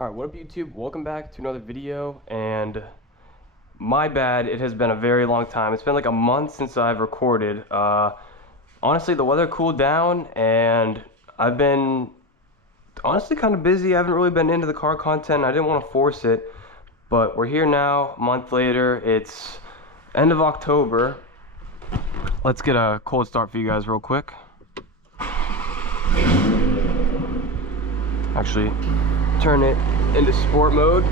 Alright, what up YouTube? Welcome back to another video, and my bad, it has been a very long time. It's been like a month since I've recorded. Honestly, the weather cooled down and I've been honestly kind of busy. I haven't really been into the car content. I didn't want to force it, but we're here now, a month later. It's end of October. Let's get a cold start for you guys real quick. Actually, turn it into sport mode.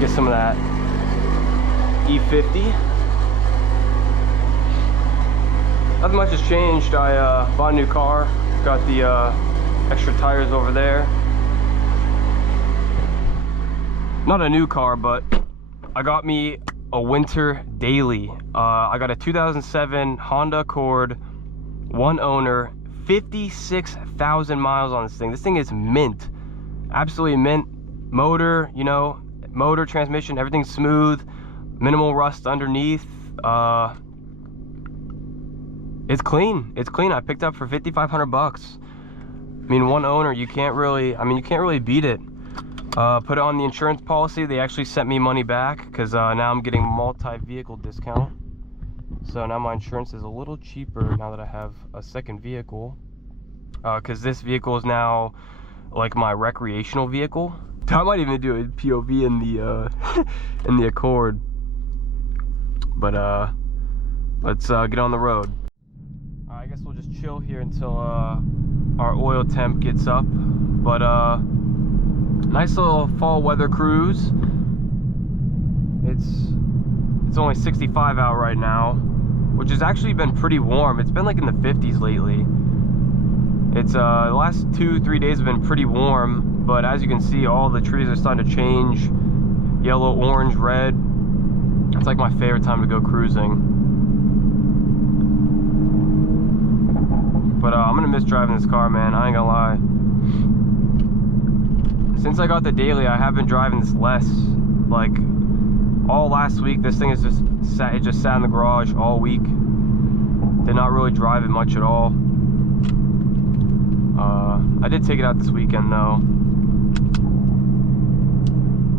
Get some of that E50. Nothing much has changed. I bought a new car, got the extra tires over there. Not a new car, but I got me a winter daily. I got a 2007 Honda Accord, one owner, 56,000 miles on this thing. This thing is mint, absolutely mint. Motor, you know, motor, transmission, everything's smooth, minimal rust underneath. It's clean. It's clean. I picked up for 5,500 bucks. I mean, one owner, you can't really beat it. Put it on the insurance policy. They actually sent me money back because now I'm getting multi-vehicle discount. So now my insurance is a little cheaper now that I have a second vehicle. Because this vehicle is now like my recreational vehicle. I might even do a POV in the in the Accord. But let's get on the road. I guess we'll just chill here until our oil temp gets up. But nice little fall weather cruise. It's only 65 out right now, which has actually been pretty warm. It's been like in the 50s lately. It's the last 2-3 days have been pretty warm, but as you can see, all the trees are starting to change. Yellow, orange, red. It's like my favorite time to go cruising. But I'm gonna miss driving this car, man. I ain't gonna lie. Since I got the daily, I have been driving this less. Like all last week, this thing is just sat in the garage all week. Did not really drive it much at all. I did take it out this weekend though.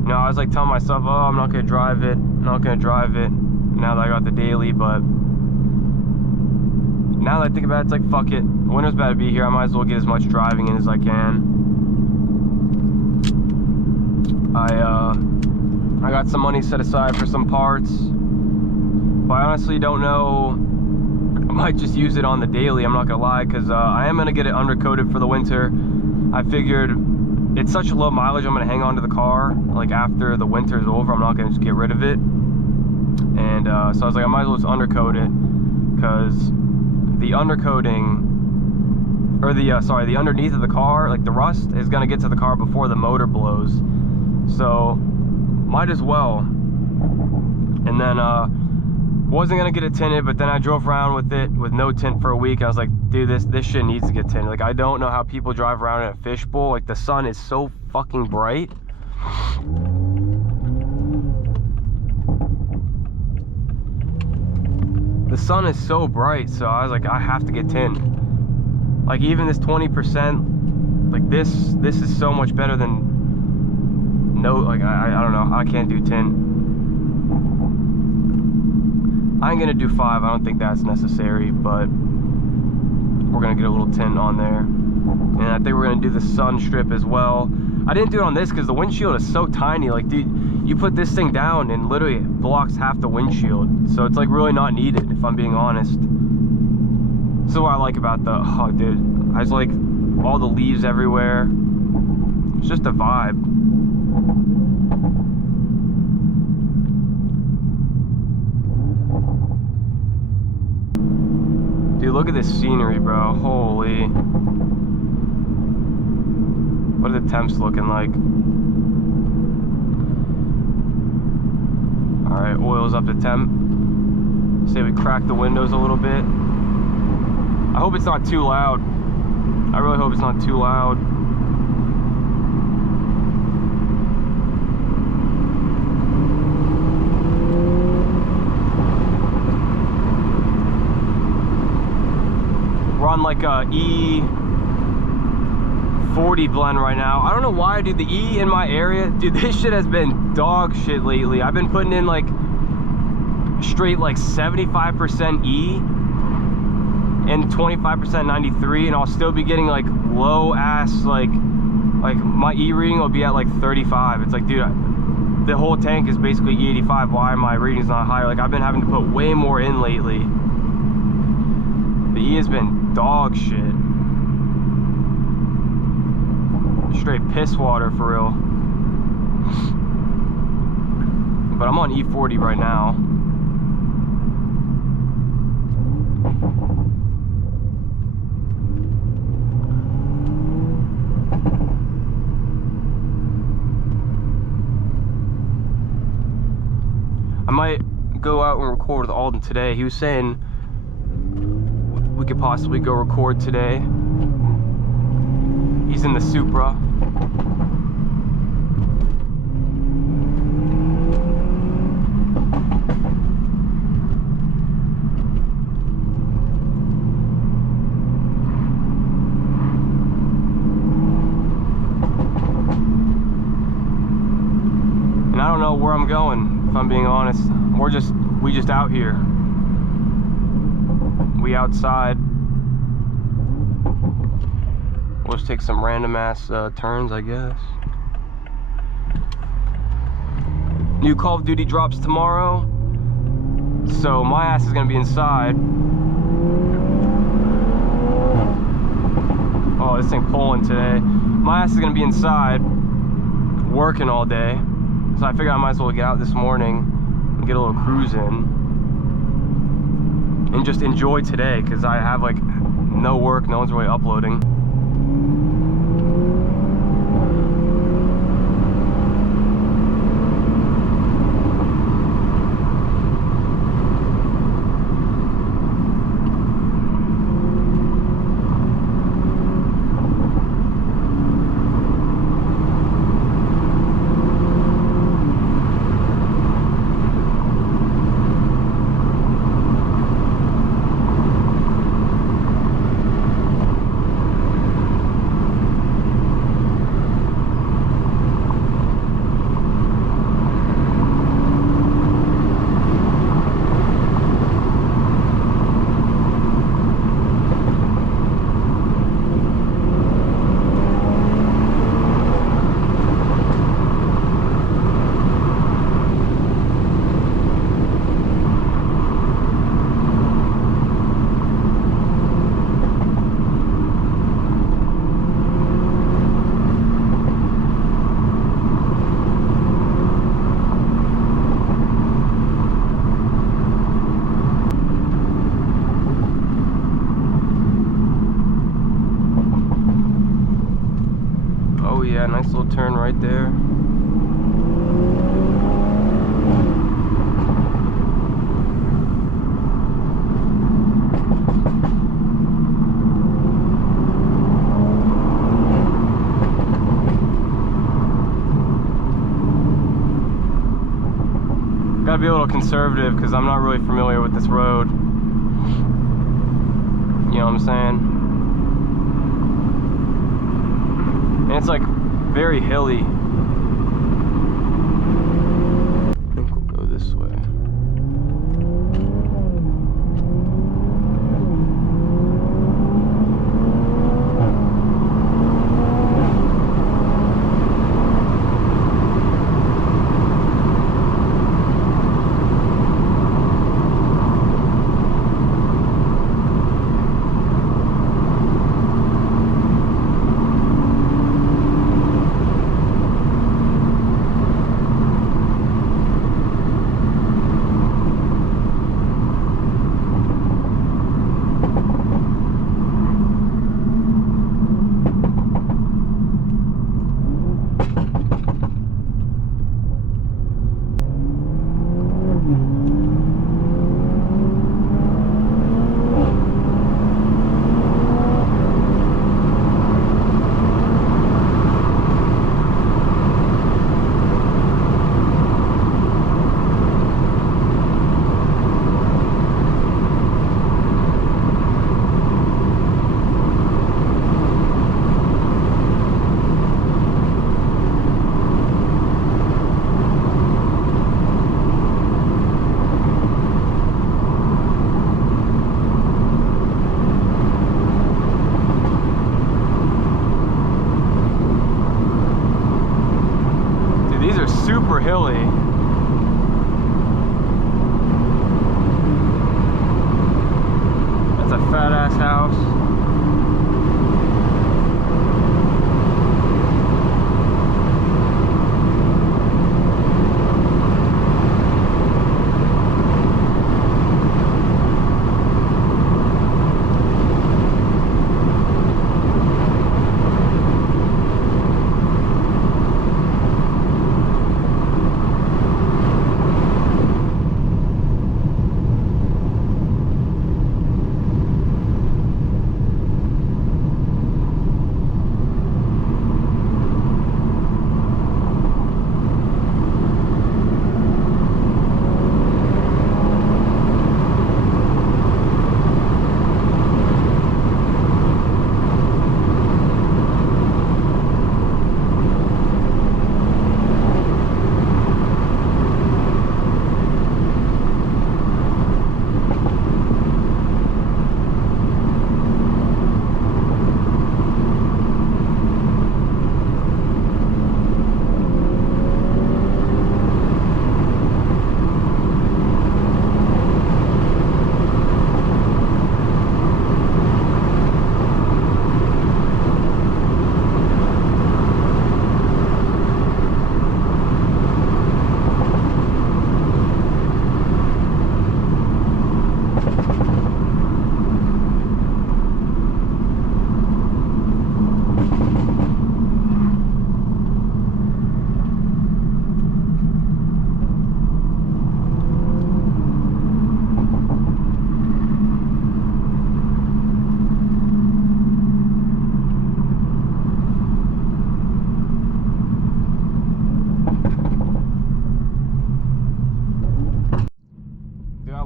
You know, I was like telling myself, oh, I'm not gonna drive it, now that I got the daily. But now that I think about it, it's like, fuck it. Winter's about to be here. I might as well get as much driving in as I can. I got some money set aside for some parts, but I honestly don't know. I might just use it on the daily, I'm not gonna lie, because I am gonna get it undercoated for the winter. I figured it's such a low mileage, I'm gonna hang on to the car. Like after the winter is over, I'm not gonna just get rid of it. And so I was like, I might as well just undercoat it, because the undercoating, or the the underneath of the car, like the rust is gonna get to the car before the motor blows. So might as well. And then wasn't gonna get it tinted, but then I drove around with it with no tint for a week. I was like, dude, this shit needs to get tinted. Like, I don't know how people drive around in a fishbowl. Like, the sun is so fucking bright. The sun is so bright, so I was like, I have to get tint. Like, even this 20%, like this is so much better than no, like, I don't know, I can't do tint. I ain't gonna do 5, I don't think that's necessary, but we're gonna get a little tint on there. And I think we're gonna do the sun strip as well. I didn't do it on this because the windshield is so tiny. Like, dude, you put this thing down and literally it blocks half the windshield. So it's like really not needed, if I'm being honest. This is what I like about the, oh dude, I just like all the leaves everywhere. It's just a vibe. Dude, look at this scenery, bro. Holy. What are the temps looking like? Alright, oil's up to temp. Say we crack the windows a little bit. I hope it's not too loud. I really hope it's not too loud. We're on like a E40 blend right now. I don't know why, dude. The E in my area, dude, this shit has been dog shit lately. I've been putting in like straight like 75% E and 25% 93, and I'll still be getting like low ass, like my E reading will be at like 35. It's like, dude, the whole tank is basically E85. Why are my readings not higher? Like, I've been having to put way more in lately. The E has been dog shit. Straight piss water for real. But I'm on E40 right now. I might go out and record with Alden today. He was saying we could possibly go record today. He's in the Supra. And I don't know where I'm going, if I'm being honest. We just out here. We outside. We'll just take some random ass turns, I guess. New Call of Duty drops tomorrow, so my ass is gonna be inside. Oh, this thing pulling today. My ass is gonna be inside working all day, so I figured I might as well get out this morning and get a little cruise in and just enjoy today, because I have like no work, no one's really uploading. Yeah, nice little turn right there. Gotta be a little conservative because I'm not really familiar with this road. You know what I'm saying? And it's like very hilly. I think we'll go this way. hilly. That's a fat ass house.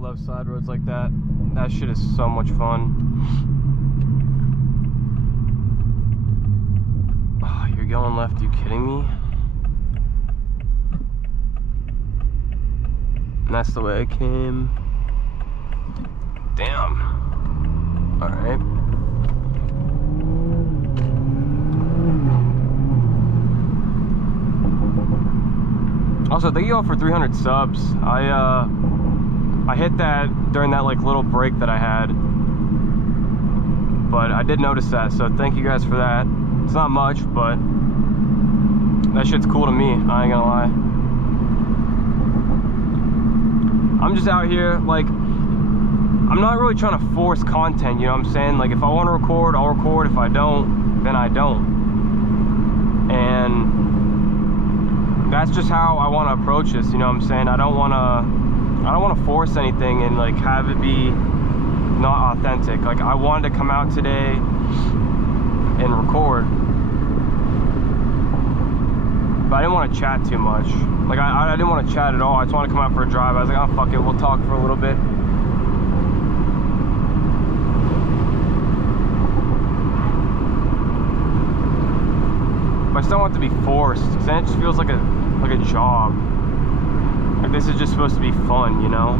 Love side roads like that. That shit is so much fun. Oh, you're going left, you kidding me? And that's the way I came. Damn. Alright. Also, thank you all for 300 subs. I hit that during that like little break that I had, but I did notice that, so thank you guys for that. It's not much, but that shit's cool to me, I ain't gonna lie. I'm just out here, like, I'm not really trying to force content, you know what I'm saying? Like, if I want to record, I'll record. If I don't, then I don't. And that's just how I want to approach this, you know what I'm saying? I don't want to force anything and like have it be not authentic. Like, I wanted to come out today and record, but I didn't want to chat too much. Like, I didn't want to chat at all. I just wanted to come out for a drive. I was like, oh fuck it, we'll talk for a little bit. But I still want it to be forced, because then it just feels like a job. Like, this is just supposed to be fun, you know?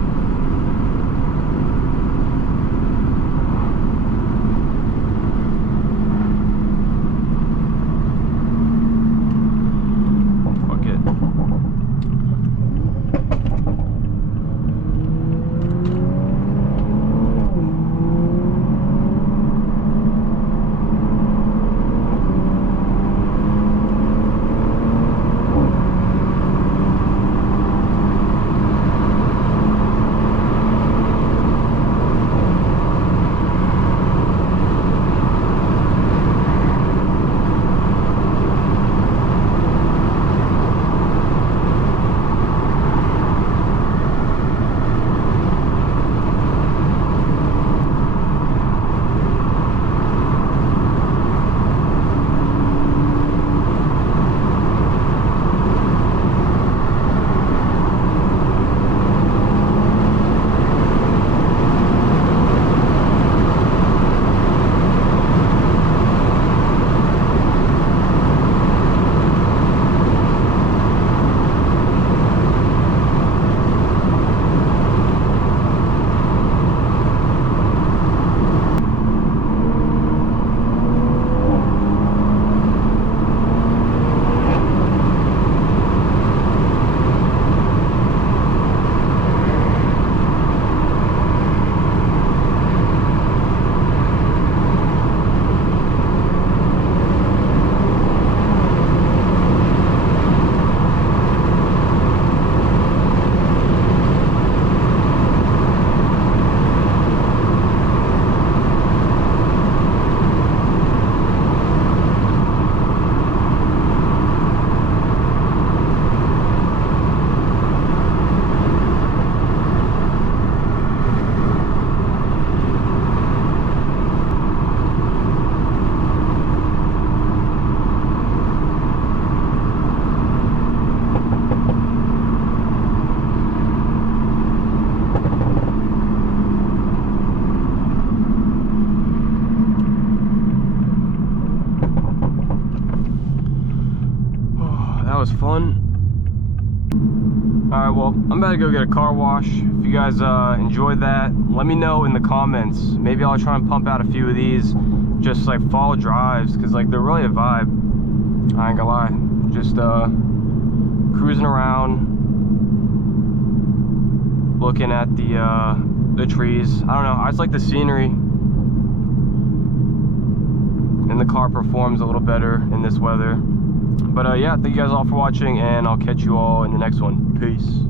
Fuck it. was fun. Alright, well, I'm about to go get a car wash. If you guys enjoyed that, let me know in the comments. Maybe I'll try and pump out a few of these, just like fall drives, because like they're really a vibe. I ain't gonna lie. Just cruising around, looking at the trees. I don't know, I just like the scenery. And the car performs a little better in this weather. But yeah, thank you guys all for watching, and I'll catch you all in the next one. Peace.